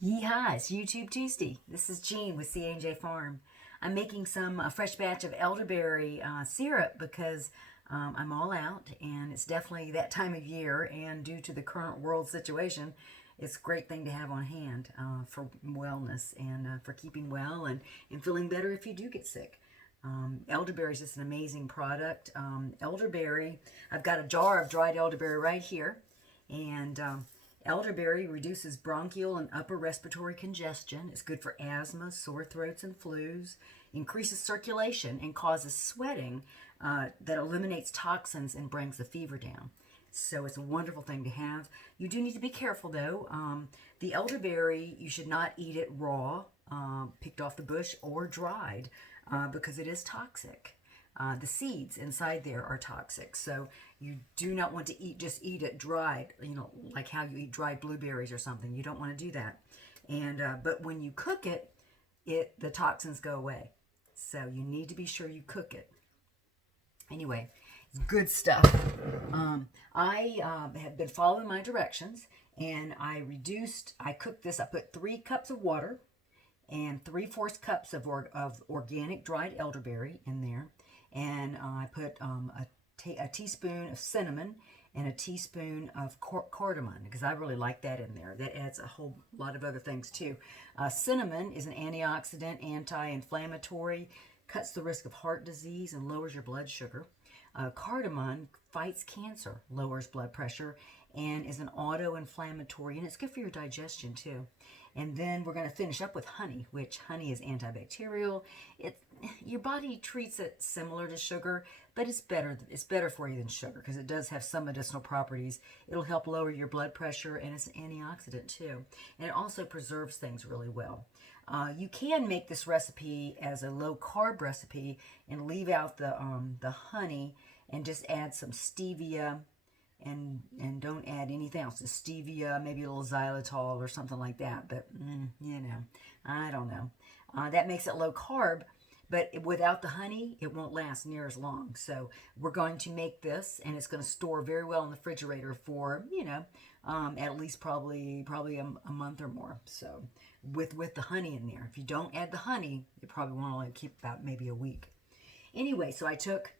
Yeehaw, it's YouTube Tuesday. This is Jean with C&J Farm. I'm making some fresh batch of elderberry syrup because I'm all out and it's definitely that time of year, and due to the current world situation, it's a great thing to have on hand for wellness and for keeping well and feeling better if you do get sick. Elderberry is just an amazing product. Elderberry, I've got a jar of dried elderberry right here, and elderberry reduces bronchial and upper respiratory congestion. It's good for asthma, sore throats, and flus. Increases circulation and causes sweating that eliminates toxins and brings the fever down. So it's a wonderful thing to have. You do need to be careful though. The elderberry, you should not eat it raw, picked off the bush, or dried because it is toxic. The seeds inside there are toxic, so you do not want to just eat it dried, like how you eat dried blueberries or something. You don't want to do that. And but when you cook it, the toxins go away. So you need to be sure you cook it. Anyway, it's good stuff. I have been following my directions, and I cooked this. I put 3 cups of water and 3/4 cups of organic dried elderberry in there. And I put a teaspoon of cinnamon and a teaspoon of cardamom, because I really like that in there. That adds a whole lot of other things too. Cinnamon is an antioxidant, anti-inflammatory, cuts the risk of heart disease, and lowers your blood sugar. Cardamom fights cancer, lowers blood pressure, and is an auto-inflammatory, and it's good for your digestion too. And then we're going to finish up with honey, which honey is antibacterial. Your body treats it similar to sugar, but it's better for you than sugar because it does have some medicinal properties. It'll help lower your blood pressure, and it's an antioxidant too. And it also preserves things really well. You can make this recipe as a low-carb recipe and leave out the honey and just add some stevia, and don't add anything else. Just stevia, maybe a little xylitol or something like that. But I don't know. That makes it low carb, but without the honey, it won't last near as long. So we're going to make this, and it's going to store very well in the refrigerator for at least probably a month or more. So with the honey in there. If you don't add the honey, you probably want to only keep about maybe a week. Anyway, so I took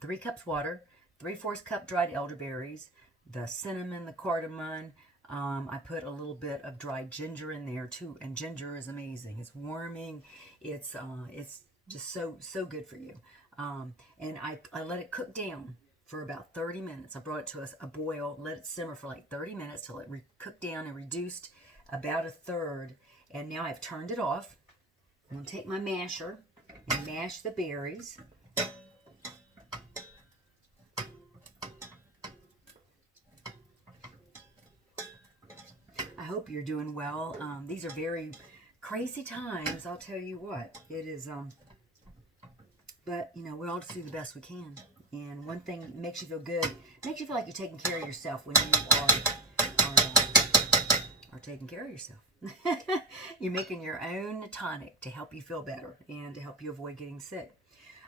3 cups water, 3/4 cup dried elderberries, the cinnamon, the cardamom. I put a little bit of dried ginger in there too, and ginger is amazing. It's warming. It's just so good for you. And I let it cook down for about 30 minutes. I brought it to a boil, let it simmer for like 30 minutes till it cooked down and reduced about a third. And now I've turned it off. I'm going to take my masher and mash the berries. I hope you're doing well. These are very crazy times, I'll tell you what. It is, but, we all just do the best we can. And one thing makes you feel good, makes you feel like you're taking care of yourself when you are taking care of yourself. You're making your own tonic to help you feel better and to help you avoid getting sick.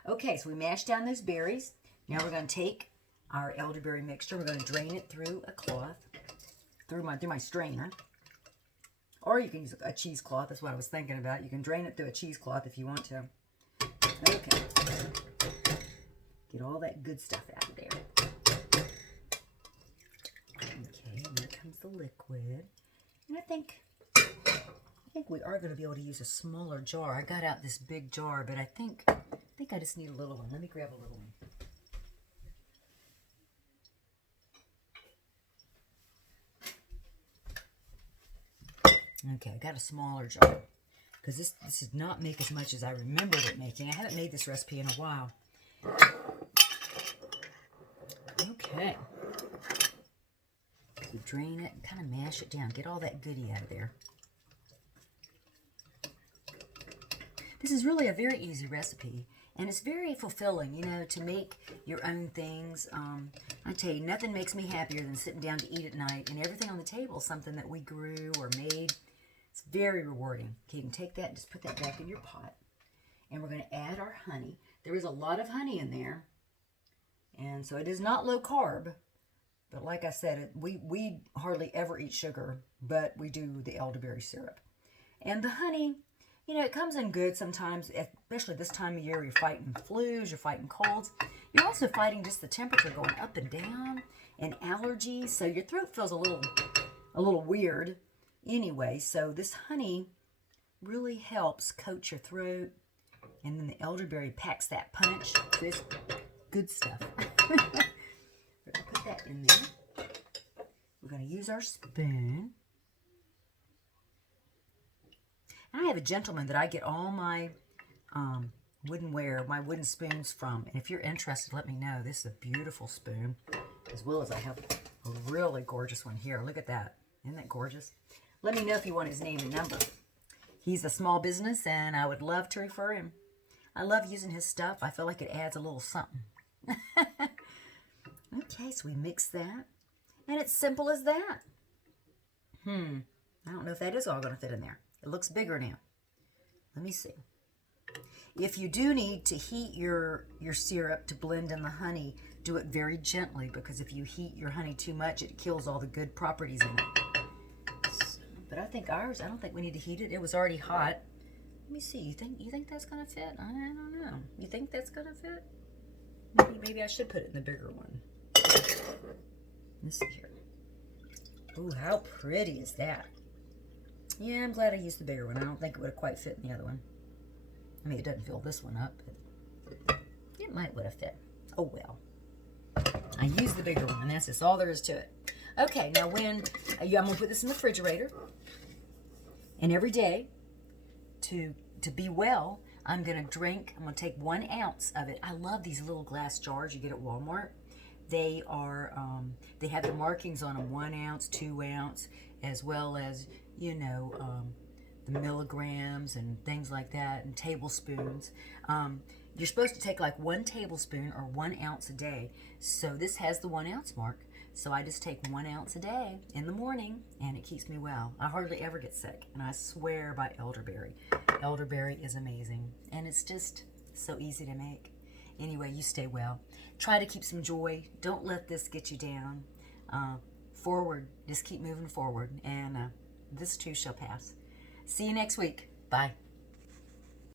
Okay, so we mashed down those berries. Now we're going to take our elderberry mixture. We're going to drain it through a cloth, through my strainer. Or you can use a cheesecloth. That's what I was thinking about. You can drain it through a cheesecloth if you want to. Okay. Get all that good stuff out of there. Okay, and there comes the liquid. And I think we are going to be able to use a smaller jar. I got out this big jar, but I think I just need a little one. Let me grab a little one. Okay, I got a smaller jar because this did not make as much as I remembered it making. I haven't made this recipe in a while. Okay. So drain it and kind of mash it down. Get all that goodie out of there. This is really a very easy recipe, and it's very fulfilling, to make your own things. I tell you, nothing makes me happier than sitting down to eat at night and everything on the table is something that we grew or made. It's very rewarding. Okay, you can take that and just put that back in your pot. And we're going to add our honey. There is a lot of honey in there, and so it is not low carb, But like I said, we hardly ever eat sugar, but we do the elderberry syrup. And the honey, it comes in good sometimes, especially this time of year. You're fighting flus, you're fighting colds. You're also fighting just the temperature going up and down and allergies. So your throat feels a little weird anyway. So this honey really helps coat your throat. And then the elderberry packs that punch. So it's good stuff. We're going to put that in there. We're going to use our spoon. And I have a gentleman that I get all my my wooden spoons from. And if you're interested, let me know. This is a beautiful spoon, as well as I have a really gorgeous one here. Look at that. Isn't that gorgeous? Let me know if you want his name and number. He's a small business, and I would love to refer him. I love using his stuff. I feel like it adds a little something. Okay, so we mix that. And it's simple as that. I don't know if that is all going to fit in there. It looks bigger now. Let me see. If you do need to heat your syrup to blend in the honey, do it very gently, because if you heat your honey too much, it kills all the good properties in it. So, but I think ours, I don't think we need to heat it. It was already hot. Let me see. You think that's going to fit? I don't know. You think that's going to fit? Maybe I should put it in the bigger one. Let's see here. Ooh, how pretty is that? Yeah, I'm glad I used the bigger one. I don't think it would have quite fit in the other one. I mean, it doesn't fill this one up, but it might would have fit. Oh, well. I used the bigger one, and that's just all there is to it. Okay, now I'm going to put this in the refrigerator. And every day, to be well, I'm going to take 1 ounce of it. I love these little glass jars you get at Walmart. They are, they have the markings on them, 1 ounce, 2 ounce, as well as, the milligrams and things like that, and tablespoons. You're supposed to take like 1 tablespoon or 1 ounce a day. So this has the 1 ounce mark. So I just take 1 ounce a day in the morning, and it keeps me well. I hardly ever get sick, and I swear by elderberry. Elderberry is amazing, and it's just so easy to make. Anyway, you stay well. Try to keep some joy. Don't let this get you down. Forward. Just keep moving forward, and this too shall pass. See you next week. Bye.